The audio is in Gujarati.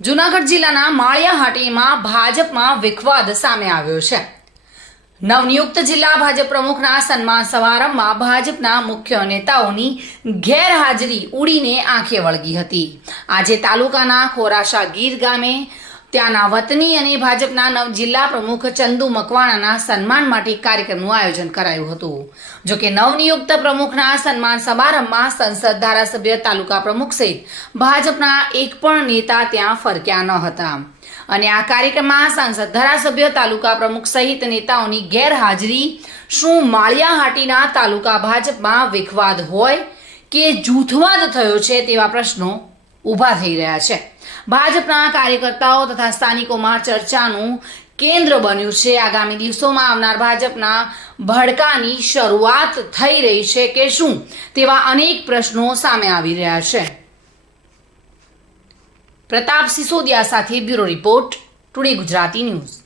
જૂનાગઢ જિલ્લાના માળિયાહાટીમાં ભાજપમાં વિખવાદ સામે આવ્યો છે। નવનિયુક્ત જિલ્લા ભાજપ પ્રમુખના સન્માન સમારંભમાં ભાજપના મુખ્ય નેતાઓની ગેરહાજરી ઉડીને આંખે વળગી હતી। આજે તાલુકાના ખોરાશા ગીર ગામે ત્યાંના વતની અને ભાજપના નવ જિલ્લા પ્રમુખ ચંદુ મકવાણાના સન્માન માટે કાર્યક્રમનું આયોજન કરાયું હતું। જો કે નવનિયુક્ત પ્રમુખના સન્માન સમારંભમાં સંસદ ધારાસભ્ય તાલુકા પ્રમુખ સહિત ભાજપના એક પણ નેતા ત્યાં ફરક્યા ન હતા અને આ કાર્યક્રમમાં સાંસદ ધારાસભ્ય તાલુકા પ્રમુખ સહિત નેતાઓની ગેરહાજરી શું માળિયાહાટીના તાલુકા ભાજપમાં વિખવાદ હોય કે જૂથવાદ થયો છે તેવા પ્રશ્નો ઊભા થઈ રહ્યા છે। ભાજપના કાર્યકર્તાઓ તથા સ્થાનિકોમાં ચર્ચાનું કેન્દ્ર બન્યું છે। આગામી દિવસોમાં આવનાર ભાજપના ભડકાની શરૂઆત થઈ રહી છે કે શું તેવા અનેક પ્રશ્નો સામે આવી રહ્યા છે। પ્રતાપ સિસોદિયા સાથે bureau report, today Gujarati news.